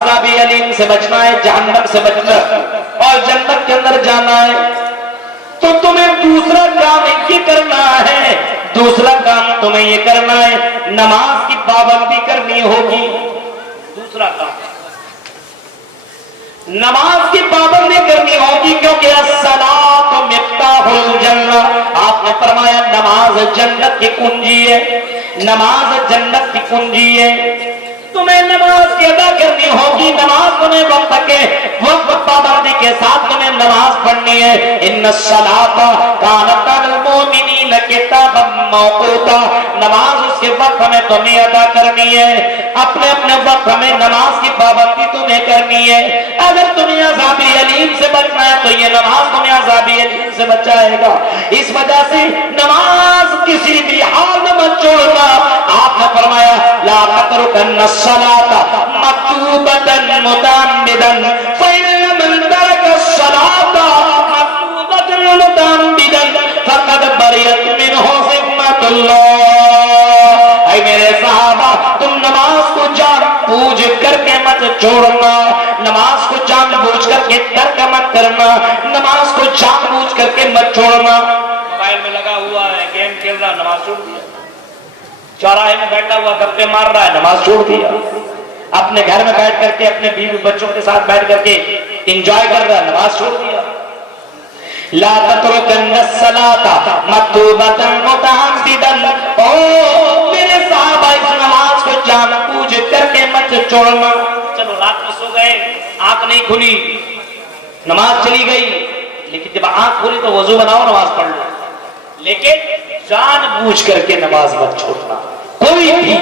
عذاب علیم سے بچنا ہے، جہنم سے بچنا اور جنت کے اندر جانا ہے، تو تمہیں دوسرا کام یہ کرنا ہے، دوسرا کام تمہیں یہ کرنا ہے، نماز کی پابندی کرنی ہوگی۔ دوسرا کام نماز کی پابندی کرنی ہوگی، کیونکہ الصلاۃ مفتاح الجنہ، آپ نے فرمایا نماز جنت کی کنجی ہے، نماز جنت کی کنجی ہے۔ تمہیں نماز کی ادا کرنی ہوگی، نماز تمہیں وقت کے وقت پابندی کے ساتھ تمہیں نماز پڑھنی ہے۔ ان الصلاۃ کانت علی المؤمنین کتابا موقوتا، نماز اس کے وقت میں تمہیں ادا کرنی ہے، اپنے اپنے وقت میں نماز کی پابندی تمہیں کرنی ہے۔ اگر تمہیں عذاب علیم سے بچنا ہے تو یہ نماز تمہیں عذاب علیم سے بچائے گا۔ اس وجہ سے نماز کسی بھی حال میں مت چھوڑنا۔ آپ نے فرمایا لا تترکن الصلاۃ مکتوبۃ متعمدا فإن من ترک الصلاۃ مکتوبۃ متعمدا فقد بریت منہ ذمۃ اللہ۔ اے میرے صحابہ، تم نماز کو جان بوجھ کر کے مت چھوڑنا، نماز کو جان بوجھ کر کے ترک مت کرنا، نماز کو جان بوجھ کر کے مت چھوڑنا۔ موبائل میں لگا ہوا ہے، گیم کھیل رہا، نماز چھوڑ دیا۔ چوراہے میں بیٹھا ہوا گپے مار رہا ہے، نماز چھوڑ دیا۔ اپنے گھر میں بیٹھ کر کے اپنے بیوی بچوں کے ساتھ بیٹھ کر کے انجوائے کر رہا ہے، نماز چھوڑ دیا۔ لا تترکن الصلاۃ مکتوبۃ متعمدا، او میرے صحابہ، اس نماز کو جان بوجھ کر کے مت چھوڑنا۔ چلو رات میں سو گئے، آنکھ نہیں کھلی، نماز چلی گئی، لیکن جب آنکھ کھلی تو وضو بناؤ، نماز پڑھ لو، لیکن جان بوجھ کر کے نماز مت چھوڑنا۔ کوئی بھی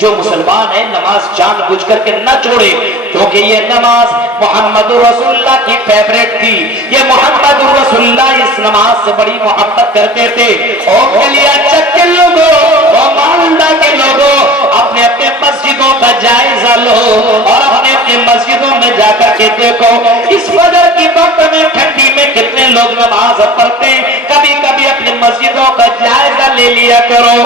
جو مسلمان ہے نماز جان بوجھ کر کے نہ چھوڑے، کیونکہ یہ نماز محمد رسول اللہ کی فیوریٹ تھی۔ یہ محمد رسول اللہ اس نماز سے بڑی محبت کرتے تھے۔ اور کلیا چک کے لوگوں اور مالدہ کے لوگوں، اپنے اپنے مسجدوں کا جائزہ لو اور اپنے اپنے مسجدوں میں جا کر کے دیکھو اس فجر کی وقت میں ٹھنڈی میں کتنے لوگ نماز پڑھتے ہیں۔ کبھی کبھی اپنے مسجدوں کا جائزہ لے لیا کرو۔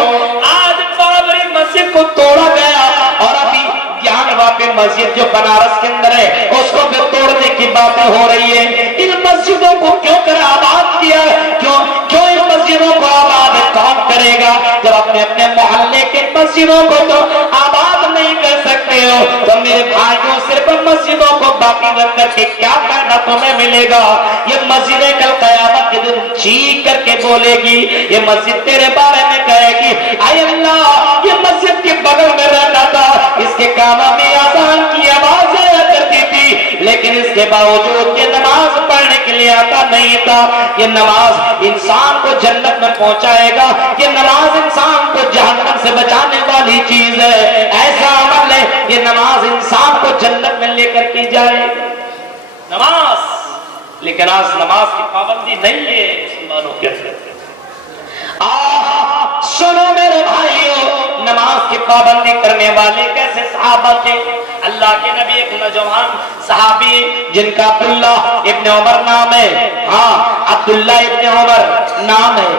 آج بابری مسجد کو توڑا گیا اور ابھی گیان واپی مسجد جو بنارس کے اندر ہے اس کو پھر توڑنے کی باتیں ہو رہی ہے۔ ان مسجدوں کو کیوں کر آباد کیا؟ کیوں ان مسجدوں کو آباد کون کرے گا؟ جب اپنے اپنے محلے کے مسجدوں کو تو آباد نہیں کر سکتے ہو تو میرے بھائیوں صرف مسجدوں کو باقی رکھ کر کے کیا فائدہ تمہیں ملے گا؟ یہ مسجدیں کل قیامت کے دن چیخ کر کے بولے گی، یہ مسجد تیرے بارے میں کہے گی اے اللہ یہ مسجد کے بغل میں رہتا تھا، اس کے کعبہ میں اذان کی آواز آیا کرتی تھی، لیکن اس کے باوجود یہ نماز پڑھنے کے لیے آتا نہیں تھا۔ یہ نماز انسان کو جنت میں پہنچائے گا، یہ نماز انسان کو جہنم سے بچانے والی چیز ہے، ایسا عمل ہے یہ نماز انسان کو جنت میں لے کر کے جائے گا۔ نماز، لیکن آج نماز کی پابندی نہیں ہے مسلمانوں کے اندر۔ سنو میرے بھائیوں، نماز کی پابندی کرنے والے کیسے صحابہ تھے؟ اللہ کے نبی ایک نوجوان صحابی جن کا عبداللہ ابن عمر نام ہے، ہاں عبداللہ ابن عمر نام ہے،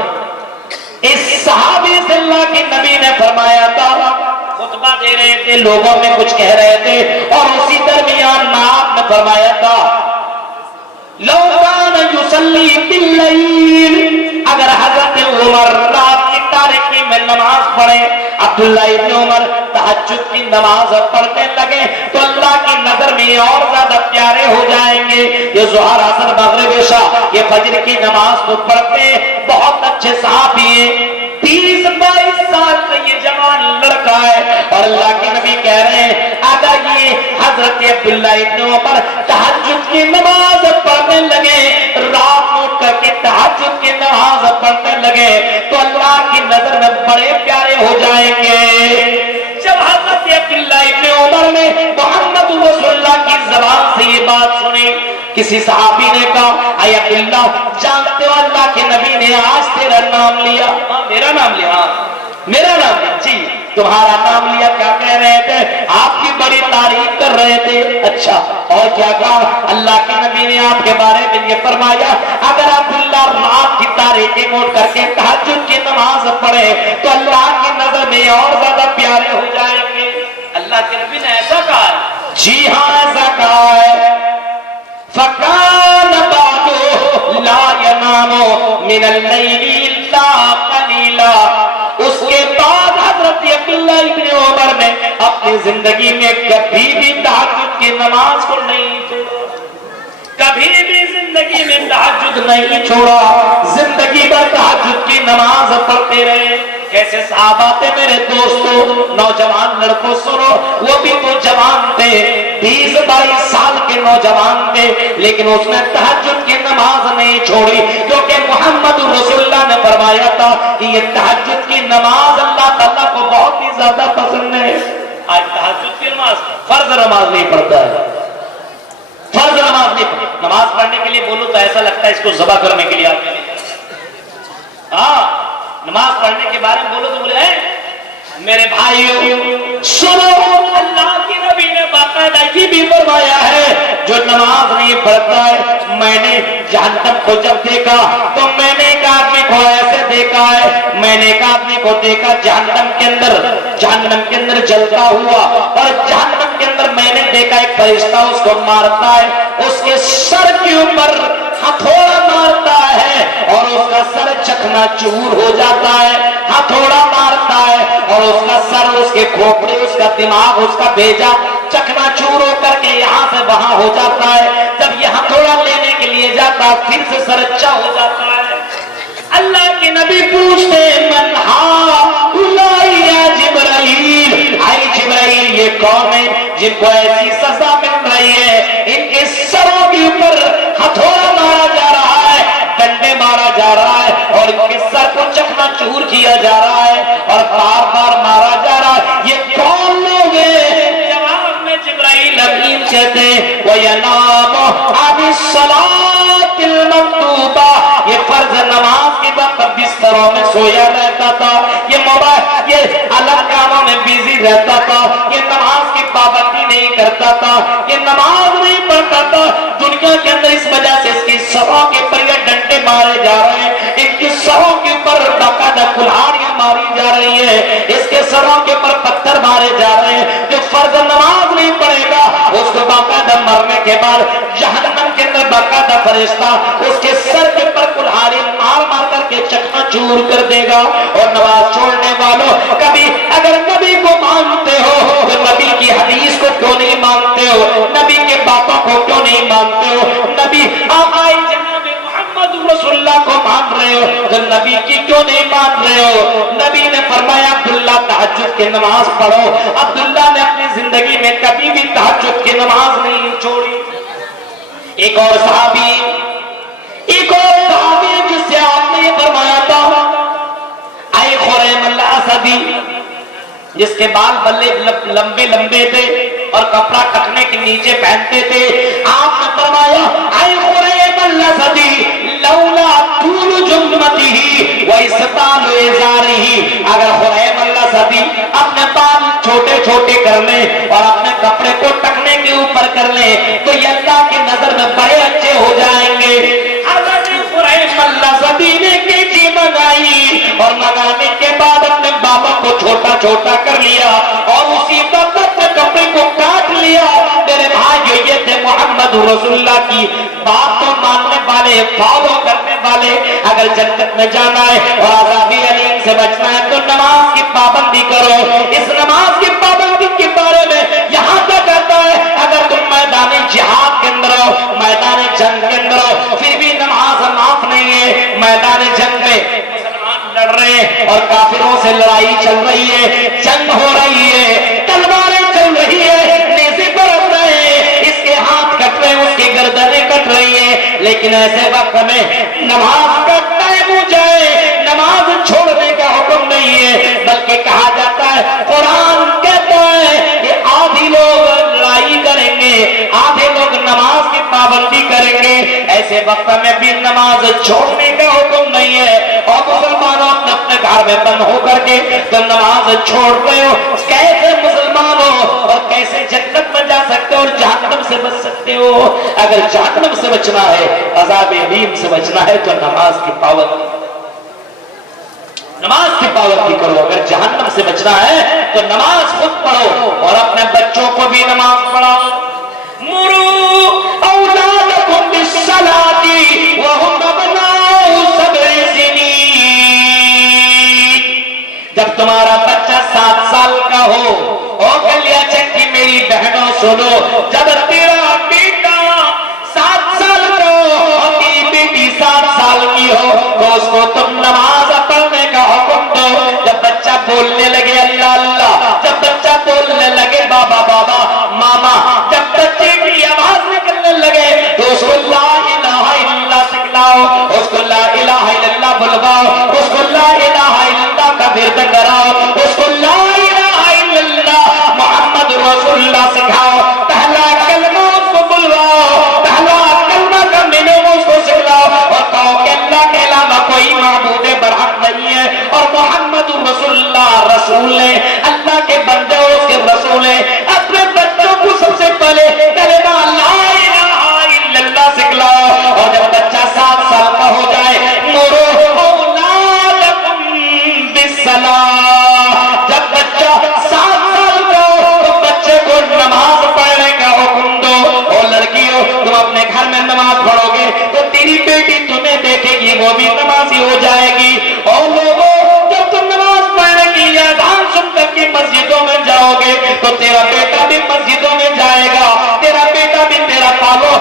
اس صحابی سے اللہ کے نبی نے فرمایا تھا، خطبہ دے رہے تھے، لوگوں میں کچھ کہہ رہے تھے، اور اسی درمیان آپ نے فرمایا تھا لو کان یصلی باللیل، اگر حضرت عمر رات کی تاریکی میں نماز پڑھے، عبداللہ ابن عمر تہجد کی نماز پڑھنے لگے تو اللہ کی نظر میں اور زیادہ پیارے ہو جائیں گے۔ یہ ظہر عصر مغرب عشاء یہ فجر کی نماز کو پڑھتے بہت اچھے صحابی ہیں، 20-22 سال کا یہ جوان لڑکا ہے، اور اللہ کے نبی کہہ رہے ہیں اگر یہ حضرت عبداللہ ابن عمر تہجد کی نماز پڑھنے لگے، رات کو کر کے تہجد کی نماز پڑھنے لگے تو اللہ کی نظر میں بڑے پیارے ہو جائیں گے۔ جب حضرت عبداللہ ابن عمر نے محمد رسول اللہ کی زبان سے یہ بات سنی، کسی صحابی نے کہا اے عبداللہ جانتے ہو اللہ کے نبی نے آج تیرا نام لیا؟ میرا نام لیا؟ میرا نام لیا؟ جی تمہارا نام لیا، کیا کہہ رہے تھے؟ آپ کی بڑی تعریف کر رہے تھے۔ اچھا اور کیا کہا؟ اللہ کے نبی نے آپ کے بارے میں یہ فرمایا اگر عبداللہ رات کی تاریکی نوٹ کر کے تہجد کی نماز پڑھے تو اللہ کی نظر میں اور زیادہ پیارے ہو جائیں گے۔ اللہ کے نبی نے ایسا کہا ہے۔ جی ہاں ایسا کہا ہے فَكَانَ بَعْدُ لَا يَنَامُ مِنَ اللَّيْلِ إِلَّا قَلِيلًا۔ اس کے بعد حضرت عبداللہ ابن عمر نے اپنی زندگی میں کبھی بھی تہجد کی نماز کو نہیں چھوڑا، کبھی بھی زندگی میں تہجد نہیں چھوڑا، زندگی بھر تہجد کی نماز پڑھتے رہے۔ کیسے صحابہ تھے میرے دوستوں، نوجوان لڑکوں سنو، وہ بھی تو جوان تھے، 20-22 سال کے نوجوان تھے، لیکن اس نے تہجد کی نماز نہیں چھوڑی، کیونکہ محمد رسول اللہ نے فرمایا تھا کہ یہ تہجد کی نماز اللہ تعالیٰ کو بہت ہی زیادہ پسند ہے۔ آج تہجد کی نماز فرض نماز نہیں پڑھتا ہے، فرض نماز نہیں پڑھتا۔ نماز پڑھنے کے لیے بولو تو ایسا لگتا ہے اس کو ذبح کرنے کے لیے آدمی نہیں۔ ہاں نماز پڑھنے کے بارے میں بولو تو بولے میرے بھائیو سنو، اللہ کی نبی نے باقاعدہ یہ بھی فرمایا ہے جو نماز نہیں پڑھتا ہے، میں نے جہنم کو جب دیکھا تو میں نے ایک آدمی کو ایسے دیکھا ہے، میں نے ایک آدمی کو دیکھا جہنم کے اندر جلتا ہوا، اور جہنم کے اندر میں نے دیکھا ایک فرشتہ اس کو مارتا ہے، اس کے سر کے اوپر ہتھوڑا مارتا ہے اور اس کا سر چکنا چور ہو جاتا ہے، ہتھوڑا مارتا ہے اور اس کا سر، اس کے کھوپڑے، اس کا دماغ، اس کا بھیجا چکنا چور ہو کر کے یہاں سے وہاں ہو جاتا ہے۔ جب یہ ہتھوڑا لینے کے لیے جاتا پھر سے سر اچھا ہو جاتا ہے۔ اللہ کے نبی پوچھتے من ہؤلاء یا جبرائیل، اے جبرائیل یہ کون ہے جن کو ایسی سزا مل رہی ہے، ان کے سروں کے اوپر ہتھوڑا مارا جا رہا ہے، ڈنڈے مارا جا رہا ہے، اور ان کے سر کو چکنا چور کیا جا رہا ہے اور بار بار مارا جا رہا ہے، یہ کون لوگ ہیں؟ جواب میں جبرائیل امین کہتے ہیں وَيَنَامُ عَنِ الصَّلَاةِ الْمَكْتُوبَةِ، یہ فرض نماز کے وقت بستروں میں سویا رہتا تھا، یہ الگ کاموں میں بیزی رہتا تھا، یہ نماز کی پابندی نہیں کرتا تھا، یہ نماز نہیں پڑھتا تھا۔ دنیا کے اندر اس وجہ سے اس کی سروں کے اوپر یہ ڈنڈے مارے جا رہے ہیں، ان کی سروں کے اوپر باقاعدہ کلہاڑیاں ماری جا رہی ہیں، اس کے سروں کے اوپر پتھر مارے جا رہے ہیں۔ جو فرض نماز نہیں پڑھے گا اس کو باقاعدہ مرنے کے بعد جہنم کے اندر باقاعدہ فرشتہ اس کے سر کے اوپر کلہاڑی مار مار کر کے چکنا چور کر دے گا۔ اور نماز چھوڑنے والوں، کبھی اگر نبی کو مانتے ہو تو نبی کی حدیث کو کیوں نہیں مانتے ہو، نبی کے باتوں کو کیوں نہیں مانتے ہو، نبی آقائے جناب محمد رسول اللہ کو مان رہے ہو تو نبی کی کیوں نہیں مان رہے ہو؟ نبی نے فرمایا عبداللہ تہجد کی نماز پڑھو، عبداللہ نے اپنی زندگی میں کبھی بھی تہجد کی نماز نہیں چھوڑی۔ ایک اور صحابی جس سے آپ نے یہ فرمایا تھا اے خریم الاسدی، جس کے بال بلے لمبے لمبے تھے اور کپڑا ٹکنے کے نیچے پہنتے تھے، آپ نے فرمایا اے خریم الاسدی لولا طول جمجمتہ واسطال ازارہ، اگر خریم الاسدی اپنے بال چھوٹے چھوٹے کر لیں اور اپنے کپڑے کو ٹکنے کے اوپر کر لیں تو یہ اللہ کی نظر میں بڑے اچھے ہو جائیں گے۔ نے کیچی منگائی اور منگانے کے بعد اپنے بابا کو چھوٹا چھوٹا کر لیا اور اسی وقت اپنے کپڑے کو کاٹ لیا۔ میرے بھائی یہ تھے محمد رسول اللہ کی بات کو ماننے والے، فالو کرنے والے۔ اگر جنت میں جانا ہے اور عذاب الیم سے بچنا ہے تو نماز کی پابندی کرو۔ اس نماز کی پابندی کے بارے میں یہاں تک آتا ہے اگر تم میدان جہاد کے اندر ہو، میدان جنگ کے اندر ہو، پھر بھی نماز معاف نہیں ہے۔ میدان جنگ میں مسلمان لڑ رہے ہیں اور کافروں سے لڑائی چل رہی ہے، جنگ ہو رہی ہے، تلواریں چل رہی ہے، نیزے برس رہے ہیں، اس کے ہاتھ کٹ رہے ہیں، اس کی گردنیں کٹ رہی ہیں، لیکن ایسے وقت میں نماز کا ٹائم ہو جائے، نماز چھوڑنے کا حکم نہیں ہے، بلکہ کہا جاتا ہے، قرآن کہتا ہے کہ آدھی لوگ لڑائی کریں گے، آدھے لوگ نماز کی پابندی کریں گے۔ ایسے وقت میں بھی نماز چھوڑنے کا حکم نہیں ہے، اور مسلمانوں اپنے اپنے گھر میں بند ہو کر کے تو نماز چھوڑ رہے ہو، کیسے مسلمان ہو اور کیسے جنت میں جا سکتے ہو اور جہنم سے بچ سکتے ہو؟ اگر جہنم سے بچنا ہے، عذاب الیم سے بچنا ہے تو نماز کی پابندی۔ نماز کی پابندی کرو. اگر جہنم سے بچنا ہے تو نماز خود پڑھو اور اپنے بچوں کو بھی نماز پڑھاؤ. مروا اولادکم بالصلاۃ وهم ابناء 7 سنین. جب تمہارا بچہ 7 سال کا ہو. او گلیا چکی میری بہنوں سنو, جب تیرا بیٹا 7 سال کا ہو اور تیری بیٹی 7 سال کی ہو تو اس کو تم نماز پڑھنے کا حکم دو. جب بچہ بولنے لگے اللہ اللہ, جب بچہ بولنے لگے بابا بابا ماما, جب بچے کی آواز نکلنے لگے تو اس کو لا الہ الا اللہ سکھلاؤ, اس کو لا الہ الا اللہ بلواؤ, اس کو لا الہ الا اللہ کا ورد کراؤ, اس کو لا الہ الا اللہ محمد رسول اللہ سکھاؤ. پہلا کلمہ اس کو بلواؤ, پہلا کلمہ کا میننگ اس کو سکھلاؤ اور کہو کہ اللہ کے علاوہ کوئی معبود برحق نہیں ہے اور محمد رسول اللہ رسول ہے, اللہ کے بندے اس کے رسول ہیں. اپنے بچوں کو سب سے پہلے کلمہ لا الہ الا اللہ سکھلاؤ اور جب بچہ 7 سال کا ہو جائے مروا اولادکم بالصلاۃ. جب بچہ 7 سال کا ہو تو بچے کو نماز پڑھنے کا حکم دو. اور لڑکیوں تم اپنے گھر میں نماز پڑھو گے تو تیری بیٹی تمہیں دیکھے گی, وہ بھی نمازی ہو جائے گی. اور لوگوں جب تم نماز پڑھنے کی اذان سن کر کے مسجدوں میں جاؤ گے تو تیرا بیٹا بھی مسجدوں میں جائے گا, تیرا بیٹا بھی تیرا پالو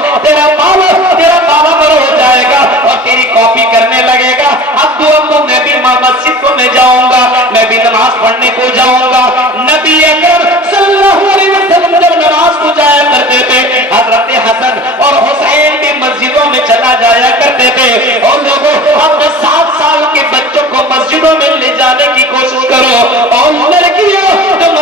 بڑو ہو جائے گا اور تیری کاپی کرنے لگے گا. ابو میں بھی مسجد کو میں جاؤں گا, میں بھی نماز پڑھنے کو جاؤں گا. نبی اکرم صلی اللہ علیہ وسلم جب نماز کو جایا کرتے تھے حضرت حسن اور حسین بھی مسجدوں میں چلا جایا کرتے تھے. اور لوگوں اپنے 7 سال کے بچوں کو مسجدوں میں لے جانے کی کوشش کرو. اور لڑکیوں تم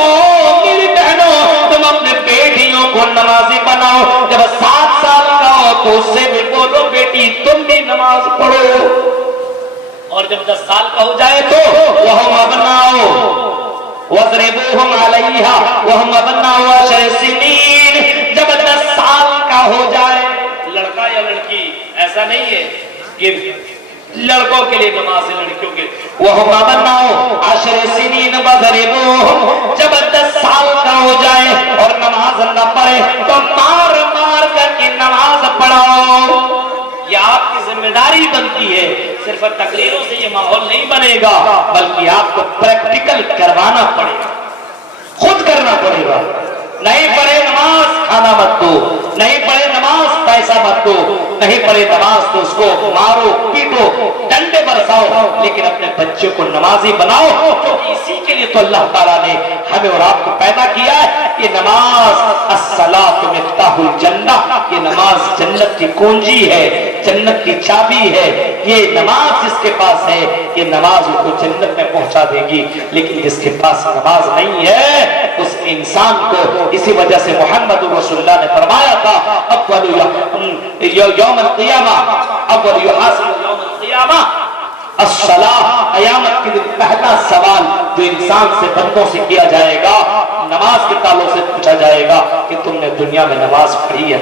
میری بہنوں تم اپنے بیٹیوں کو نمازی بناؤ. جب 7 سال کا ہو تو اس سے بھی بولو بیٹی تم بھی نماز پڑھو. اور جب 10 سال کا ہو جائے تو وَهُمْ أَبْنَاءُ وَاضْرِبُوهُمْ عَلَيْهَا وَهُمْ أَبْنَاءُ 10 سنین. جب 10 سال کا ہو جائے, لڑکا یا لڑکی ایسا نہیں ہے کہ لڑکوں کے لیے نماز ہے لڑکیوں کے, وَهُمْ أَبْنَاءُ 10 سنین وَاضْرِبُوهُمْ. جب 10 سال کا ہو جائے اور نماز نہ پڑھے تو مار مار کر کے نماز پڑھاؤ. یہ آپ کی ذمہ داری بنتی ہے. صرف تقریروں سے یہ ماحول نہیں بنے گا بلکہ آپ کو پریکٹیکل کروانا پڑے گا, خود کرنا پڑے گا. نہیں پڑھے نماز کھانا مت دو, نہیں پڑھے نماز پیسہ مت دو, نہیں پڑھے نماز تو اس کو مارو پیٹو ڈنڈے برساؤ, لیکن اپنے بچے کو نمازی بناؤ کیونکہ اسی کے لیے تو اللہ تعالیٰ نے ہمیں اور آپ کو پیدا کیا ہے. یہ نماز الصلاۃ مفتاح الجنہ, یہ نماز جنت کی کنجی ہے, جنت کی چابی ہے. یہ نماز جس کے پاس ہے یہ نماز اس کو جنت میں پہنچا دے گی, لیکن جس کے پاس نماز نہیں ہے اس انسان کو, اسی وجہ سے محمد رسول اللہ نے فرمایا تھا اول یوم القیامہ اول یحاسب یوم القیامہ الصلاۃ. قیامت کے دن پہلا سوال جو انسان سے بندوں سے کیا جائے گا نماز کے تعلق سے پوچھا جائے گا کہ تم نے دنیا میں نماز پڑھی ہے.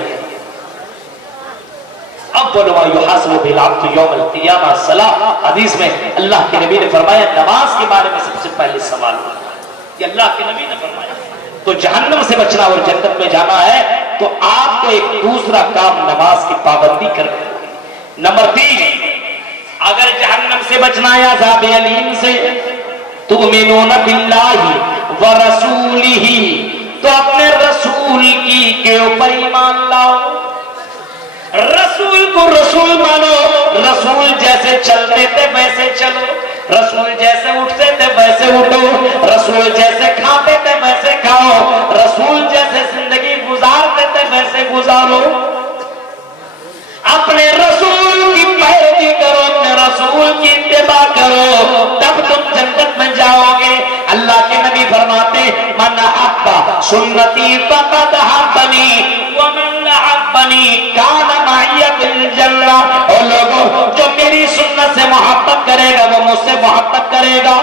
اول ما یحاسب بالعبد یوم القیامہ الصلاۃ. حدیث میں اللہ کے نبی نے فرمایا نماز کے بارے میں سب سے پہلے سوال ہوگا. یہ اللہ کے نبی نے فرمایا. تو جہنم سے بچنا اور جنت میں جانا ہے تو آپ کو ایک دوسرا کام نماز کی پابندی کرنا ہوگی. نمبر 3, اگر جہنم سے بچنا ہے عذاب علیم سے, تؤمنون باللہ ورسولہ, تو اپنے رسول کے اوپر ایمان لاؤ. رسول کو رسول مانو, رسول جیسے چلتے تھے ویسے چلو, رسول جیسے اٹھتے تھے ویسے اٹھو, رسول جیسے کھاتے تھے ویسے کھاؤ, رسول جیسے زندگی گزارتے تھے ویسے گزارو. اپنے رسول کی پیروی کرو, اپنے رسول کی اتباع کرو, تب تم جنت میں جاؤ گے. اللہ کے نبی فرماتے من احب سنتی فقد احبنی ومن احبنی کان معی فی الجنہ. اور لوگوں جو میری سنت سے محبت کرے گا وہ مجھ سے محبت کرے گا,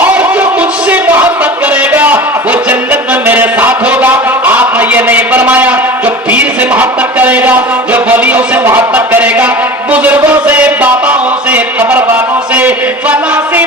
اور جو مجھ سے محبت کرے گا وہ جنت میں میرے ساتھ ہوگا. آپ نے یہ نہیں فرمایا جو پیر سے محبت کرے گا, جو ولیوں سے محبت کرے گا, بزرگوں سے, باباؤں سے, قبر والوں سے, فلاں سے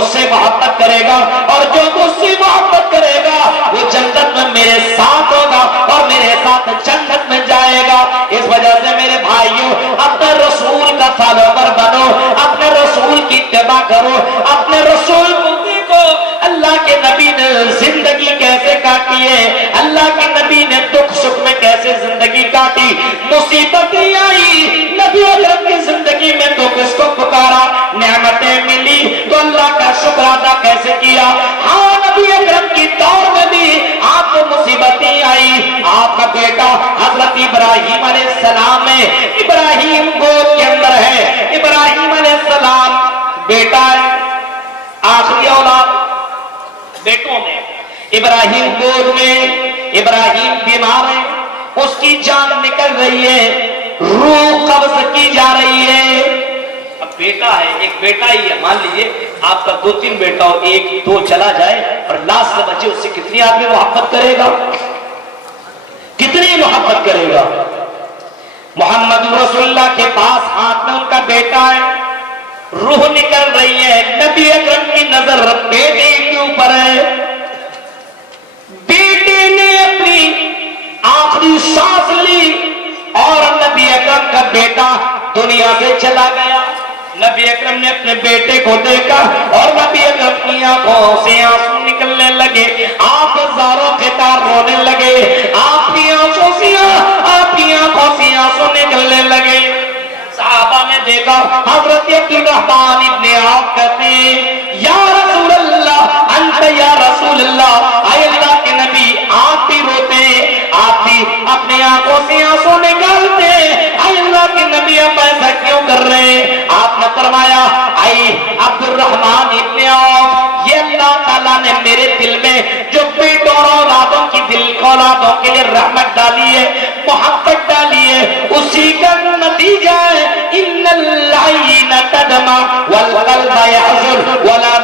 مجھ سے محبت کرے گا اور جو مجھ سے محبت کرے گا وہ جنت میں میرے ساتھ ہوگا اور میرے ساتھ جنت میں جائے گا. اس وجہ سے میرے بھائیوں اپنے رسول کا فالوور بنو, اپنے رسول کی اتباع کرو, اپنے رسول کو دیکھو. اللہ کے نبی نے زندگی کیسے کاٹی ہے, اللہ کے نبی نے دکھ سکھ میں کیسے زندگی کاٹی, مصیبتیں آئی نبی اکرم کی زندگی میں تو کس کو پکارا, نعمتیں ملی تو اللہ کا شکر ادا کیسے کیا. ہاں نبی اکرم کی دور میں بھی آپ کو مصیبتیں آئی. آپ کا بیٹا حضرت ابراہیم علیہ السلام ہے, ابراہیم گود کے اندر ہے, ابراہیم علیہ السلام بیٹا ہے, آخری اولاد بیٹوں میں. ابراہیم گود میں, ابراہیم بیمار ہے, اس کی جان نکل رہی ہے, روح قبض کی جا رہی ہے. اب بیٹا ہے, ایک بیٹا ہی ہے, مان لیجئے آپ کا 2-3 بیٹا ہو, 1-2 چلا جائے اور لاسٹ سے بچے, اس سے کتنی آدمی محبت کرے گا, کتنی محبت کرے گا. محمد رسول اللہ کے پاس ہاتھ میں ان کا بیٹا ہے, روح نکل رہی ہے, نبی اکرم کی نظر بیٹے کے اوپر ہے. بیٹے نے اپنی آخری سانس لی اور نبی اکرم کا بیٹا دنیا سے چلا گیا. نبی اکرم نے اپنے بیٹے کو دیکھا اور نبی اکرم کی آنکھوں سے آنسو نکلنے لگے, آپ زاروں کے تار رونے لگے, آپ کی آنکھوں سے آنسو نکلنے لگے. صحابہ نے دیکھا, حضرت عبدالرحمن ابن عوف کہتے ہیں یا رسول اللہ, انت یا رسول اللہ, اے اللہ کے نبی آپ بھی روتے, آپ بھی اپنے آنکھوں سے آنسو نکالتے, اے اللہ کے نبی آپ ایسا کیوں کر رہے ہیں. آپ نے فرمایا اے عبدالرحمن ابن عوف, یہ اللہ تعالیٰ نے میرے دل میں جو بیٹوں اور اولادوں کی دل کو اولادوں کے لیے رحمت ڈالی ہے, محبت ڈالی ہے, اسی کا نتیجہ ہے. ان العین تدمع والقلب يحزن ولا